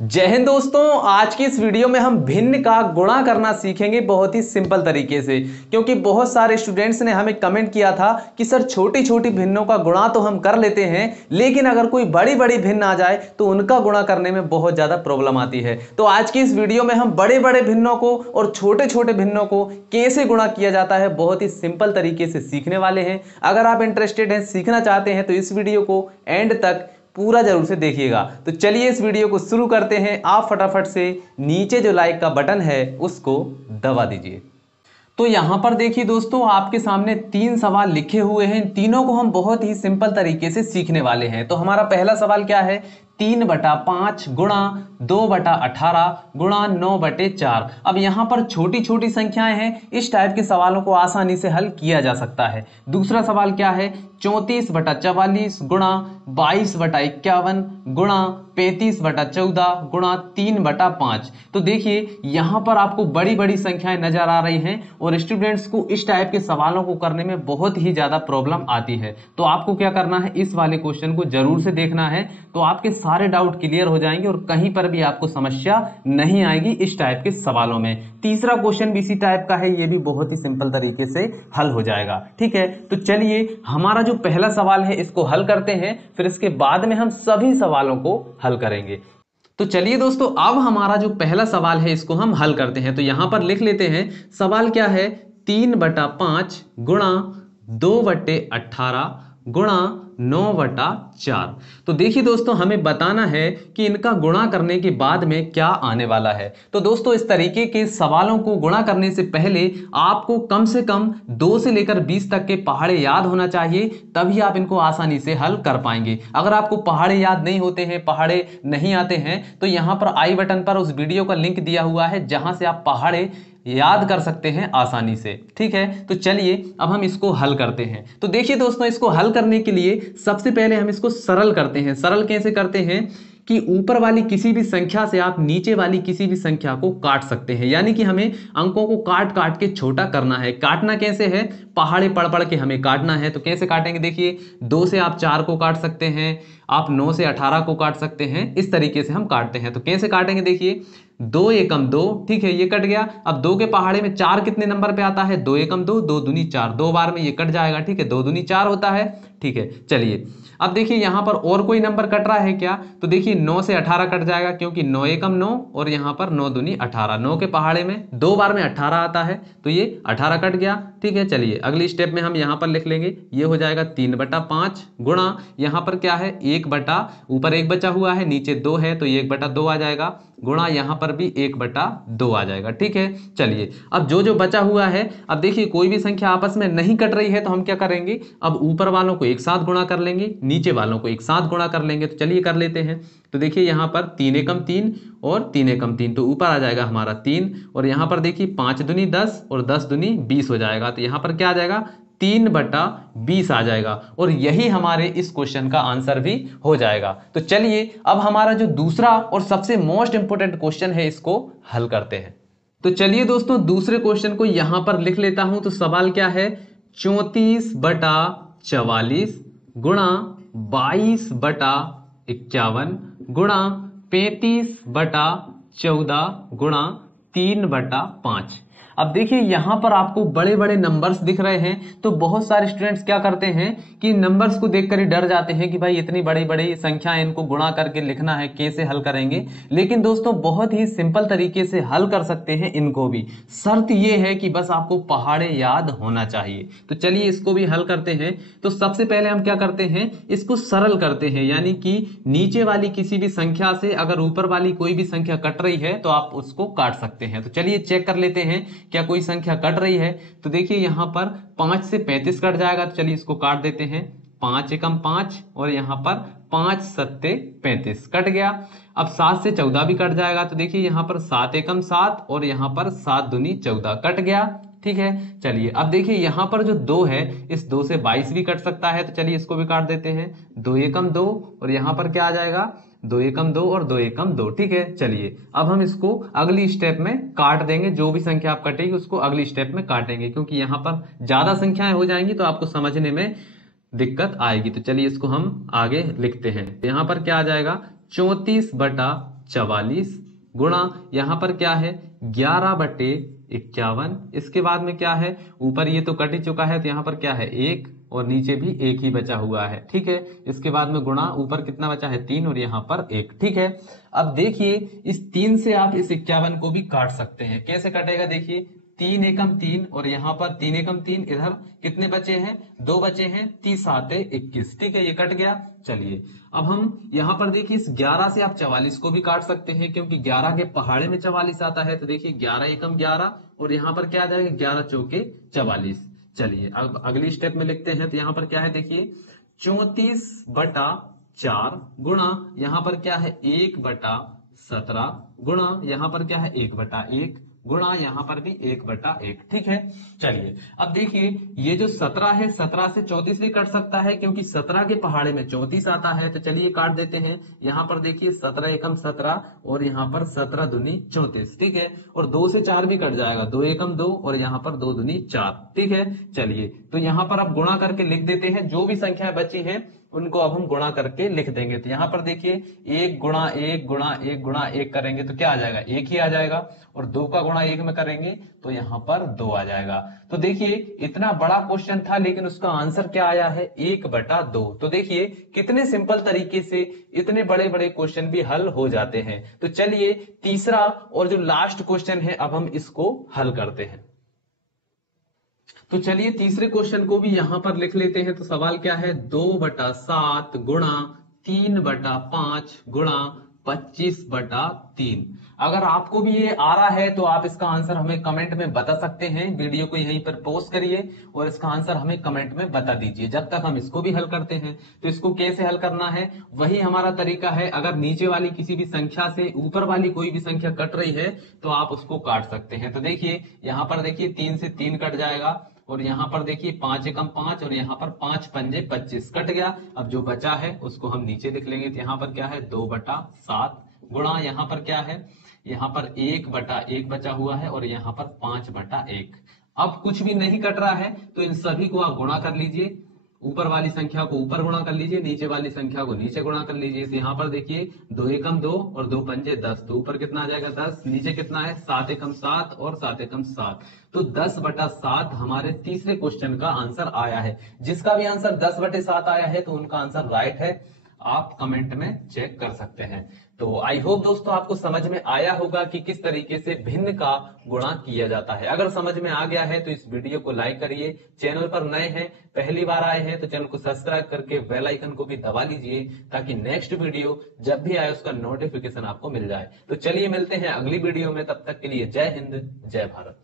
जय हिंद दोस्तों। आज की इस वीडियो में हम भिन्न का गुणा करना सीखेंगे बहुत ही सिंपल तरीके से, क्योंकि बहुत सारे स्टूडेंट्स ने हमें कमेंट किया था कि सर छोटी छोटी भिन्नों का गुणा तो हम कर लेते हैं, लेकिन अगर कोई बड़ी बड़ी भिन्न आ जाए तो उनका गुणा करने में बहुत ज्यादा प्रॉब्लम आती है। तो आज की इस वीडियो में हम बड़े बड़े भिन्नों को और छोटे छोटे भिन्नों को कैसे गुणा किया जाता है बहुत ही सिंपल तरीके से सीखने वाले हैं। अगर आप इंटरेस्टेड हैं, सीखना चाहते हैं, तो इस वीडियो को एंड तक पूरा जरूर से देखिएगा। तो चलिए इस वीडियो को शुरू करते हैं। आप फटाफट से नीचे जो लाइक का बटन है उसको दबा दीजिए। तो यहां पर देखिए दोस्तों, आपके सामने 3 सवाल लिखे हुए हैं। इन तीनों को हम बहुत ही सिंपल तरीके से सीखने वाले हैं। तो हमारा पहला सवाल क्या है? 3/5 गुणा 2/18 गुणा 9/4। अब यहां पर छोटी छोटी संख्याएं हैं, इस टाइप के सवालों को आसानी से हल किया जा सकता है। दूसरा सवाल क्या है? 34/44 गुणा 22/51 गुणा 35/14 गुणा 3/5। तो देखिए यहां पर आपको बड़ी बड़ी संख्याएं नजर आ रही हैं और स्टूडेंट्स को इस टाइप के सवालों को करने में बहुत ही ज्यादा प्रॉब्लम आती है। तो आपको क्या करना है, इस वाले क्वेश्चन को जरूर से देखना है, तो आपके सारे डाउट क्लियर हो जाएंगे और कहीं पर भी आपको समस्या नहीं आएगी इस टाइप के सवालों में। तीसरा क्वेश्चन भी इसी टाइप का है, ये भी बहुत ही सिंपल तरीके से हल हो जाएगा। ठीक है, तो चलिए हमारा जो पहला सवाल है इसको हल करते हैं, फिर इसके बाद में हम सभी सवालों को हल करेंगे। तो चलिए दोस्तों, अब हमारा जो पहला सवाल है इसको हम हल करते हैं। तो यहां पर लिख लेते हैं, सवाल क्या है? 3/5 गुणा 2/18 गुणा 9/4। तो देखिए दोस्तों, हमें बताना है कि इनका गुणा करने के बाद में क्या आने वाला है। तो दोस्तों, इस तरीके के सवालों को गुणा करने से पहले आपको कम से कम 2 से लेकर 20 तक के पहाड़े याद होना चाहिए, तभी आप इनको आसानी से हल कर पाएंगे। अगर आपको पहाड़े याद नहीं होते हैं, पहाड़े नहीं आते हैं, तो यहां पर आई बटन पर उस वीडियो का लिंक दिया हुआ है जहां से आप पहाड़े याद कर सकते हैं आसानी से। ठीक है, तो चलिए अब हम इसको हल करते हैं। तो देखिए दोस्तों, इसको हल करने के लिए सबसे पहले हम इसको सरल करते हैं। सरल कैसे करते हैं कि ऊपर वाली किसी भी संख्या से आप नीचे वाली किसी भी संख्या को काट सकते हैं, यानी कि हमें अंकों को काट काट के छोटा करना है। काटना कैसे है? पहाड़े पढ़ पढ़ के हमें काटना है। तो कैसे काटेंगे? देखिए, 2 से आप 4 को काट सकते हैं, आप 9 से 18 को काट सकते हैं, इस तरीके से हम काटते हैं। तो कैसे काटेंगे? देखिए, 2 एकम 2, ठीक है, ये कट गया। अब 2 के पहाड़े में 4 कितने नंबर पे आता है? 2 एकम 2, 2 दूनी 4, 2 बार में ये कट जाएगा। ठीक है, 2 दूनी 4 होता है। ठीक है, चलिए अब देखिए यहां पर और कोई नंबर कट रहा है क्या? तो देखिए 9 से 18 कट जाएगा, क्योंकि 9 एकम 9 और यहां पर 9 दूनी 18। 9 के पहाड़े में 2 बार में 18 आता है, तो ये 18 कट गया। ठीक है, चलिए अगली स्टेप में हम यहां पर लिख लेंगे, ये हो जाएगा 3/5 गुणा, यहां पर क्या है? 1 बटा, ऊपर 1 बचा हुआ है, नीचे 2 है, तो ये 1/2 आ जाएगा, गुणा यहां पर भी 1/2 आ जाएगा। ठीक है, चलिए अब जो जो बचा हुआ है, अब देखिए कोई भी संख्या आपस में नहीं कट रही है, तो हम क्या करेंगे? अब ऊपर वालों को एक साथ गुणा कर लेंगे, नीचे वालों को एक साथ गुणा कर लेंगे। तो चलिए कर लेते हैं। तो देखिए यहां पर 3 एकम 3 और 3 एकम 3, तो ऊपर आ जाएगा हमारा 3, और यहां पर देखिए 5 दूनी 10 और 10 दूनी 20 हो जाएगा। तो यहां पर क्या आ जाएगा? 3/20 आ जाएगा, और यही हमारे इस क्वेश्चन का आंसर भी हो जाएगा। तो चलिए अब हमारा जो दूसरा और सबसे मोस्ट इंपोर्टेंट क्वेश्चन है इसको हल करते हैं। तो चलिए दोस्तों, दूसरे क्वेश्चन को यहां पर लिख लेता हूं। तो सवाल क्या है? 34/44 गुणा 22/51 गुणा 35/14 गुणा 3/5। अब देखिए यहां पर आपको बड़े बड़े नंबर्स दिख रहे हैं, तो बहुत सारे स्टूडेंट्स क्या करते हैं कि नंबर्स को देखकर ही डर जाते हैं कि भाई इतनी बड़ी बड़ी संख्याएं, इनको गुणा करके लिखना है, कैसे हल करेंगे। लेकिन दोस्तों बहुत ही सिंपल तरीके से हल कर सकते हैं इनको भी। शर्त यह है कि बस आपको पहाड़े याद होना चाहिए। तो चलिए इसको भी हल करते हैं। तो सबसे पहले हम क्या करते हैं, इसको सरल करते हैं, यानी कि नीचे वाली किसी भी संख्या से अगर ऊपर वाली कोई भी संख्या कट रही है तो आप उसको काट सकते हैं। तो चलिए चेक कर लेते हैं क्या कोई संख्या कट रही है। तो देखिए यहां पर 5 से 35 कट जाएगा, तो चलिए इसको काट देते हैं। 5 एकम 5 और यहां पर 5 सत्ते 35 कट गया। अब 7 से 14 भी कट जाएगा, तो देखिए यहां पर 7 एकम 7 और यहां पर 7 दूनी 14 कट गया। ठीक है, चलिए अब देखिए यहां पर जो 2 है, इस 2 से 22 भी कट सकता है, तो चलिए इसको भी काट देते हैं। 2 एकम 2 और यहां पर क्या आ जाएगा? 2 एकम 2 और 2 एकम 2। ठीक है, चलिए अब हम इसको अगली स्टेप में काट देंगे। जो भी संख्या आप कटेगी उसको अगली स्टेप में काटेंगे, क्योंकि यहां पर ज्यादा संख्याएं हो जाएंगी तो आपको समझने में दिक्कत आएगी। तो चलिए इसको हम आगे लिखते हैं। यहां पर क्या आ जाएगा? 34/44 44 गुणा यहाँ पर क्या है 11/51। इसके बाद में क्या है, ऊपर ये तो कट ही चुका है तो यहाँ पर क्या है 1 और नीचे भी 1 ही बचा हुआ है, ठीक है। इसके बाद में गुणा, ऊपर कितना बचा है 3 और यहाँ पर 1, ठीक है। अब देखिए इस 3 से आप इस 51 को भी काट सकते हैं। कैसे कटेगा, देखिए 3 एकम 3 और यहाँ पर 3 एकम 3, इधर कितने बचे हैं 2 बचे हैं, 30 7 21, ठीक है, ये कट गया। चलिए अब हम यहाँ पर देखिए इस 11 से आप 44 को भी काट सकते हैं, क्योंकि 11 के पहाड़े में 44 आता है। तो देखिए 11 एकम 11 और यहाँ पर क्या आ जाएगा 11 चौके 44। चलिए अब अगली स्टेप में लिखते हैं। तो यहाँ पर क्या है देखिए 34/4 गुणा यहाँ पर क्या है 1/17 गुणा यहाँ पर क्या है 1/1 गुणा यहाँ पर भी 1/1, ठीक है। चलिए अब देखिए ये जो 17 है, 17 से 34 भी कट सकता है, क्योंकि 17 के पहाड़े में 34 आता है। तो चलिए काट देते हैं। यहाँ पर देखिए 17 एकम 17 और यहाँ पर 17 दूनी 34, ठीक है। और 2 से 4 भी कट जाएगा, 2 एकम 2 और यहाँ पर 2 दूनी 4, ठीक है। चलिए तो यहाँ पर अब गुणा करके लिख देते हैं। जो भी संख्या बची है उनको अब हम गुणा करके लिख देंगे। तो यहाँ पर देखिए 1 गुणा 1 गुणा 1 गुणा 1 करेंगे तो क्या आ जाएगा 1 ही आ जाएगा, और 2 का गुणा 1 में करेंगे तो यहाँ पर 2 आ जाएगा। तो देखिए इतना बड़ा क्वेश्चन था लेकिन उसका आंसर क्या आया है 1/2। तो देखिए कितने सिंपल तरीके से इतने बड़े बड़े क्वेश्चन भी हल हो जाते हैं। तो चलिए तीसरा और जो लास्ट क्वेश्चन है अब हम इसको हल करते हैं। तो चलिए तीसरे क्वेश्चन को भी यहां पर लिख लेते हैं। तो सवाल क्या है 2/7 गुणा 3/5 गुणा 25/3। अगर आपको भी ये आ रहा है तो आप इसका आंसर हमें कमेंट में बता सकते हैं। वीडियो को यहीं पर पोस्ट करिए और इसका आंसर हमें कमेंट में बता दीजिए, जब तक हम इसको भी हल करते हैं। तो इसको कैसे हल करना है वही हमारा तरीका है। अगर नीचे वाली किसी भी संख्या से ऊपर वाली कोई भी संख्या कट रही है तो आप उसको काट सकते हैं। तो देखिए यहां पर देखिए 3 से 3 कट जाएगा और यहाँ पर देखिए 5 एकम 5 और यहाँ पर 5 पंजे 25 कट गया। अब जो बचा है उसको हम नीचे लिख लेंगे। तो यहाँ पर क्या है 2/7 गुणा यहाँ पर क्या है, यहाँ पर 1/1 बचा हुआ है और यहाँ पर 5/1। अब कुछ भी नहीं कट रहा है तो इन सभी को आप गुणा कर लीजिए। ऊपर वाली संख्या को ऊपर गुणा कर लीजिए, नीचे वाली संख्या को नीचे गुणा कर लीजिए। तो यहाँ पर देखिए 2 एकम 2 और 2 पंजे 10, तो ऊपर कितना आ जाएगा 10, नीचे कितना है 7 एकम 7 और 7 एकम 7। तो 10/7 हमारे तीसरे क्वेश्चन का आंसर आया है। जिसका भी आंसर 10/7 आया है तो उनका आंसर राइट है। आप कमेंट में चेक कर सकते हैं। तो आई होप दोस्तों आपको समझ में आया होगा कि किस तरीके से भिन्न का गुणा किया जाता है। अगर समझ में आ गया है तो इस वीडियो को लाइक करिए। चैनल पर नए हैं, पहली बार आए हैं तो चैनल को सब्सक्राइब करके बेल आइकन को भी दबा लीजिए, ताकि नेक्स्ट वीडियो जब भी आए उसका नोटिफिकेशन आपको मिल जाए। तो चलिए मिलते हैं अगली वीडियो में, तब तक के लिए जय हिंद जय भारत।